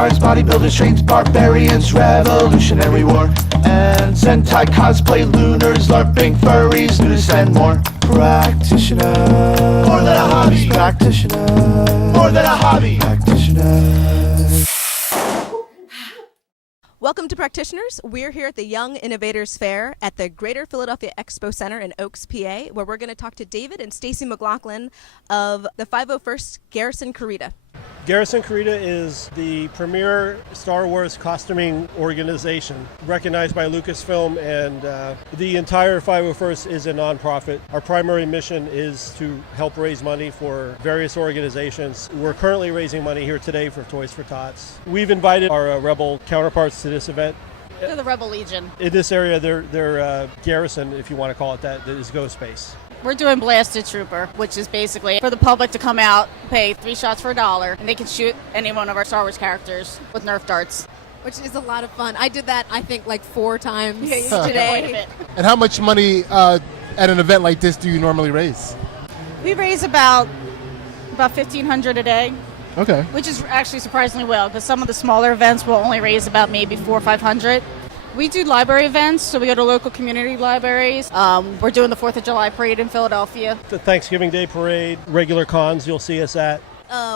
cars, bodybuilders, trains, barbarians, revolutionary war. And Sentai cosplay, lunars, LARPing, furries, nudists, and more. Practitioner. More than a hobby. Practitioner. More than a hobby. Practitioner. Welcome to Practitioners. We're here at the Young Innovators Fair at the Greater Philadelphia Expo Center in Oaks, PA, where we're going to talk to David and Stacey McLaughlin of the 501st Garrison Carita. Garrison Carita is the premier Star Wars costuming organization recognized by Lucasfilm, and the entire 501st is a nonprofit. Our primary mission is to help raise money for various organizations. We're currently raising money here today for Toys for Tots. We've invited our Rebel counterparts to this event. They're the Rebel Legion. In this area, they're Garrison, if you want to call it that is Ghost Space. We're doing Blasted Trooper, which is basically for the public to come out, pay 3 shots for $1, and they can shoot any one of our Star Wars characters with Nerf darts. Which is a lot of fun. I did that, I think, like 4 times Quite a today. bit. And how much money at an event like this do you normally raise? We raise about $1,500 a day, Okay. which is actually surprisingly well, because some of the smaller events will only raise about maybe $400 or $500. We do library events, so we go to local community libraries. We're doing the 4th of July parade in Philadelphia. The Thanksgiving Day parade, regular cons you'll see us at.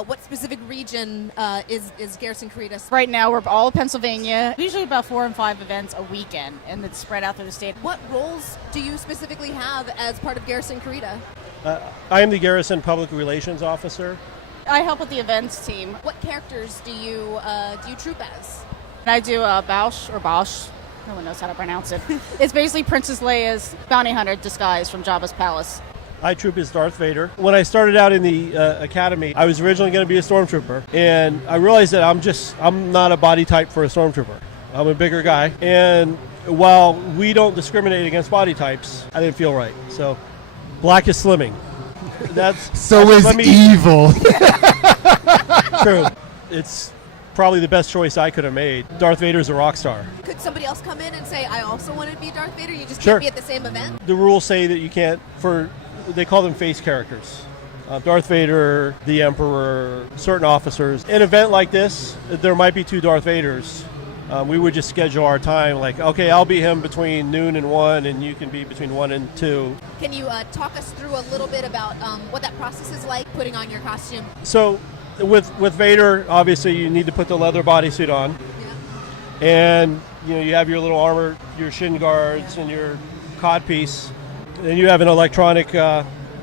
What specific region is Garrison Carita? Right now, we're all of Pennsylvania. Usually about 4 and 5 events a weekend, and it's spread out through the state. What roles do you specifically have as part of Garrison Carita? I am the Garrison Public Relations Officer. I help with the events team. What characters do you troop as? I do Bausch or Bosch. No one knows how to pronounce it. It's basically Princess Leia's bounty hunter disguised from Jabba's palace. I troop as Darth Vader. When I started out in the academy, I was originally going to be a stormtrooper, and I realized that I'm not a body type for a stormtrooper. I'm a bigger guy, and while we don't discriminate against body types, I didn't feel right. So, black is slimming. That's evil. True. It's probably the best choice I could have made. Darth Vader's a rock star. Could somebody else come in and say, I also want to be Darth Vader? You just Sure. can't be at the same event? The rules say that you can't, they call them face characters. Darth Vader, the Emperor, certain officers. An event like this, there might be 2 Darth Vaders. We would just schedule our time like, okay, I'll be him between noon and 1, and you can be between 1 and 2. Can you talk us through a little bit about what that process is like, putting on your costume? So with Vader, obviously you need to put the leather bodysuit on. Yeah. And you have your little armor, your shin guards, and your codpiece. Then you have an electronic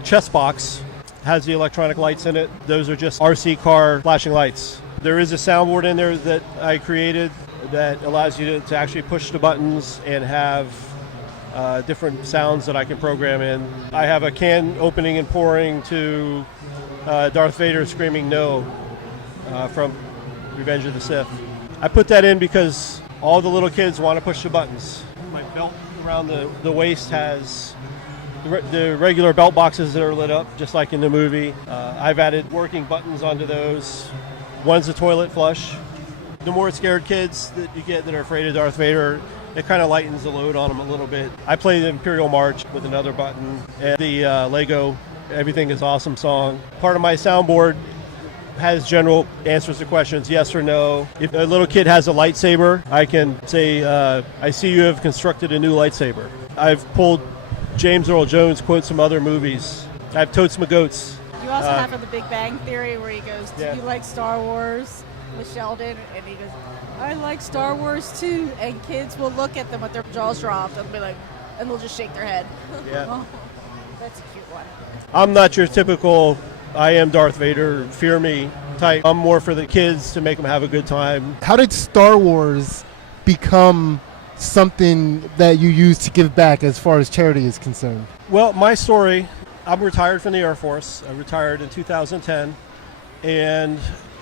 chest box, has the electronic lights in it. Those are just RC car flashing lights. There is a soundboard in there that I created that allows you to actually push the buttons and have different sounds that I can program in. I have a can opening and pouring to Darth Vader screaming no from Revenge of the Sith. I put that in because all the little kids want to push the buttons. My belt around the waist has the regular belt boxes that are lit up, just like in the movie. I've added working buttons onto those. One's a toilet flush. The more scared kids that you get that are afraid of Darth Vader, it kind of lightens the load on them a little bit. I play the Imperial March with another button, and the Lego Everything is Awesome song. Part of my soundboard has general answers to questions, yes or no. If a little kid has a lightsaber, I can say, I see you have constructed a new lightsaber. I've pulled James Earl Jones quote some other movies. I have Totes My Goats. You also have for The Big Bang Theory where he goes, do Yeah. you like Star Wars? With Sheldon, and he goes, I like Star Wars too. And kids will look at them with their jaws dropped and be like, and they'll just shake their head. Yeah. Oh, that's a cute one. I'm not your typical I am Darth Vader, fear me type. I'm more for the kids to make them have a good time. How did Star Wars become something that you use to give back as far as charity is concerned? Well, my story, I'm retired from the Air Force. I retired in 2010, and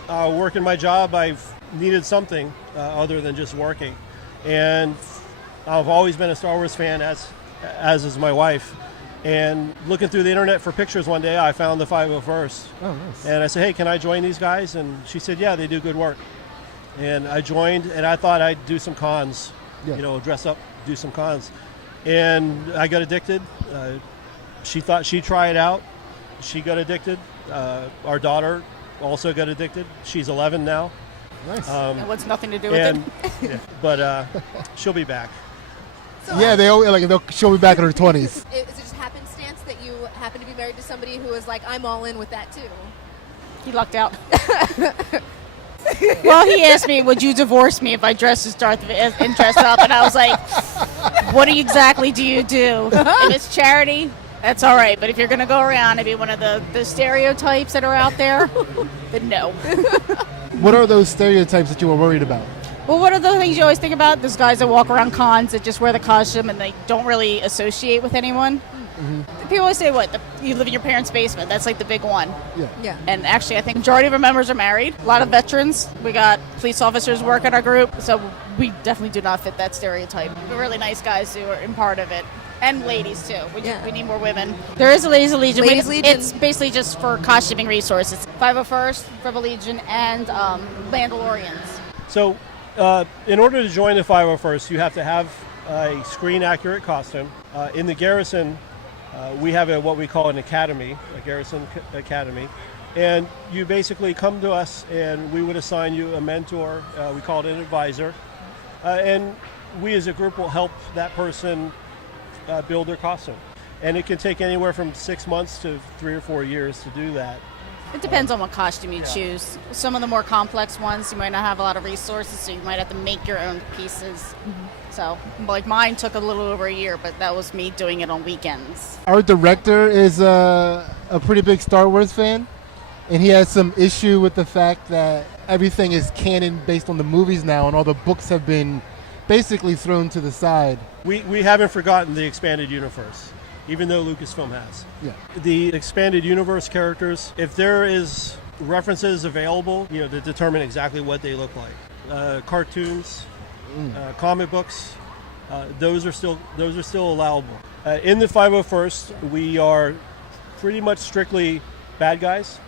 working my job, I've needed something other than just working. And I've always been a Star Wars fan, as is my wife. And looking through the internet for pictures one day, I found the 501st. Oh, nice. And I said, hey, can I join these guys? And she said, yeah, they do good work. And I joined, and I thought I'd do some cons, dress up, do some cons. And I got addicted. She thought she'd try it out. She got addicted. Our daughter also got addicted. She's 11 now. Nice. It wants nothing to do with it. yeah, but she'll be back. So, Yeah, she'll be back in her 20s. Is it just happenstance that you happen to be married to somebody who is like, I'm all in with that too? He lucked out. Well, he asked me, would you divorce me if I dressed as Darth Vader and dressed up? And I was like, what exactly do you do? If it's charity, that's all right. But if you're going to go around and be one of the stereotypes that are out there, then no. What are those stereotypes that you were worried about? Well, what are the things you always think about? Those guys that walk around cons that just wear the costume and they don't really associate with anyone. Mm-hmm. People always say, you live in your parents' basement. That's like the big one. Yeah. And actually, I think majority of our members are married. A lot of veterans. We got police officers work in our group. So we definitely do not fit that stereotype. We're really nice guys who are in part of it. And ladies, too. We need more women. There is a Ladies Legion. Ladies Legion. It's basically just for costuming resources. 501st, Rebel Legion, and Mandalorians. So, in order to join the 501st, you have to have a screen-accurate costume. In the Garrison, we have what we call an academy, a Garrison Academy. And you basically come to us and we would assign you a mentor. We call it an advisor. And we as a group will help that person build their costume. And it can take anywhere from 6 months to 3 or 4 years to do that. It depends on what costume you choose. Some of the more complex ones, you might not have a lot of resources, so you might have to make your own pieces. Mm-hmm. So, like mine took a little over a year, but that was me doing it on weekends. Our director is a pretty big Star Wars fan, and he has some issue with the fact that everything is canon based on the movies now, and all the books have been basically thrown to the side. We haven't forgotten the expanded universe, even though Lucasfilm has. Yeah. The expanded universe characters, if there is references available, to determine exactly what they look like. Cartoons, comic books, those are still allowable. In the 501st, we are pretty much strictly bad guys.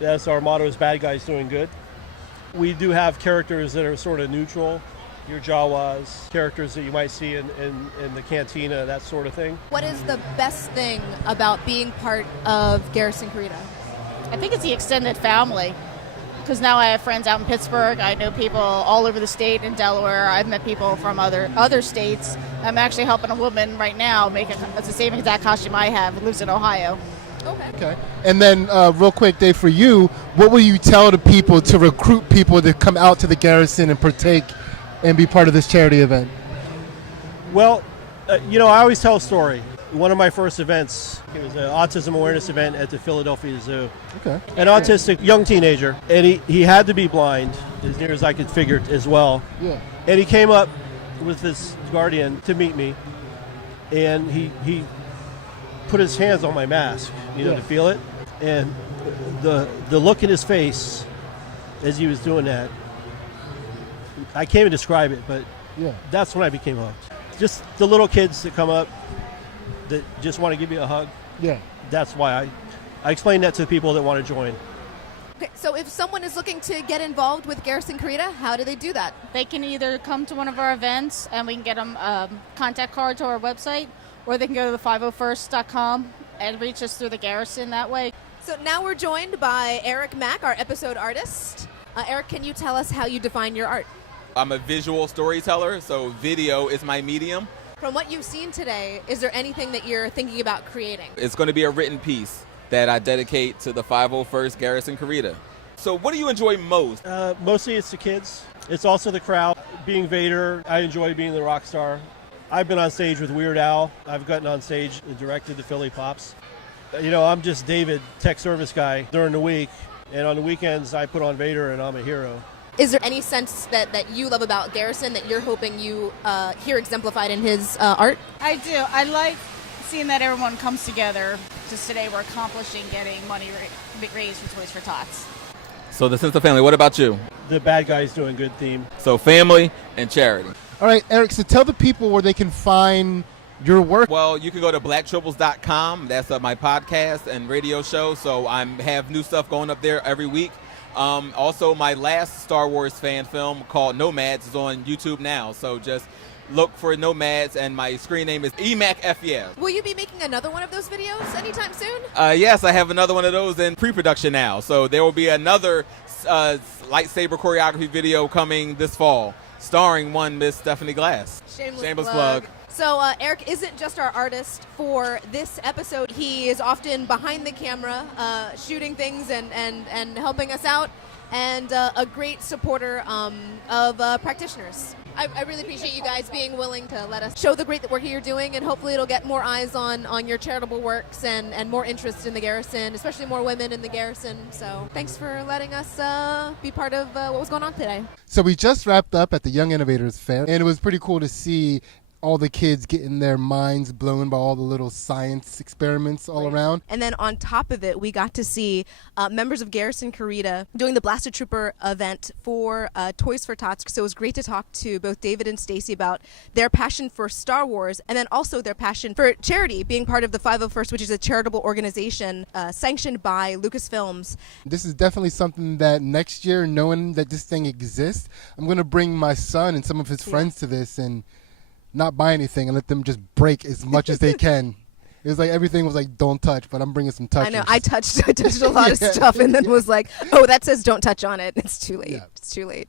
That's our motto, is bad guys doing good. We do have characters that are sort of neutral. Your Jawas, characters that you might see in the cantina, that sort of thing. What is the best thing about being part of Garrison Carita? I think it's the extended family. Because now I have friends out in Pittsburgh. I know people all over the state in Delaware. I've met people from other states. I'm actually helping a woman right now make it's the same exact costume I have. Lives in Ohio. Okay. And then real quick, Dave, for you, what will you tell the people to recruit people to come out to the Garrison and partake and be part of this charity event? Well, I always tell a story. One of my first events, it was an autism awareness event at the Philadelphia Zoo. Okay. An autistic young teenager, and he had to be blind, as near as I could figure as well. Yeah. And he came up with his guardian to meet me, and he put his hands on my mask, to feel it. And the look in his face as he was doing that, I can't even describe it, but that's when I became hooked. Just the little kids that come up that just want to give you a hug. Yeah. That's why I explain that to people that want to join. Okay, so if someone is looking to get involved with Garrison Carita, how do they do that? They can either come to one of our events and we can get them contact card to our website, or they can go to the 501st.com and reach us through the Garrison that way. So now we're joined by Erik Mack, our episode artist. Erik, can you tell us how you define your art? I'm a visual storyteller, so video is my medium. From what you've seen today, is there anything that you're thinking about creating? It's going to be a written piece that I dedicate to the 501st Garrison Carita. So what do you enjoy most? Mostly it's the kids. It's also the crowd. Being Vader, I enjoy being the rock star. I've been on stage with Weird Al. I've gotten on stage and directed the Philly Pops. I'm just David, tech service guy during the week. And on the weekends, I put on Vader and I'm a hero. Is there any sense that you love about Garrison that you're hoping you hear exemplified in his art? I do. I like seeing that everyone comes together. Just today we're accomplishing getting money raised for Toys for Tots. So the sense of family. What about you? The bad guys doing good theme. So family and charity. All right, Erik, so tell the people where they can find your work. Well, you can go to blacktribbles.com. That's my podcast and radio show. So I have new stuff going up there every week. Also, my last Star Wars fan film called Nomads is on YouTube now. So just look for Nomads, and my screen name is EMACFES. Will you be making another one of those videos anytime soon? Yes, I have another one of those in pre-production now. So there will be another lightsaber choreography video coming this fall, starring one Miss Stephanie Glass. Shameless plug. So Erik isn't just our artist for this episode. He is often behind the camera, shooting things and helping us out, and a great supporter of practitioners. I really appreciate you guys being willing to let us show the great work you're doing, and hopefully it'll get more eyes on your charitable works and more interest in the Garrison, especially more women in the Garrison. So thanks for letting us be part of what was going on today. So we just wrapped up at the Young Innovators Fair, and it was pretty cool to see all the kids getting their minds blown by all the little science experiments all around. And then on top of it, we got to see members of Garrison Carita doing the Blaster Trooper event for Toys for Tots. So it was great to talk to both David and Stacey about their passion for Star Wars, and then also their passion for charity, being part of the 501st, which is a charitable organization sanctioned by Lucasfilms. This is definitely something that next year, knowing that this thing exists, I'm going to bring my son and some of his friends to this and not buy anything and let them just break as much as they can. It was like everything was like, don't touch, but I'm bringing some touches. I know. I touched a lot of stuff and then was like, oh, that says don't touch on it. It's too late. Yeah. It's too late.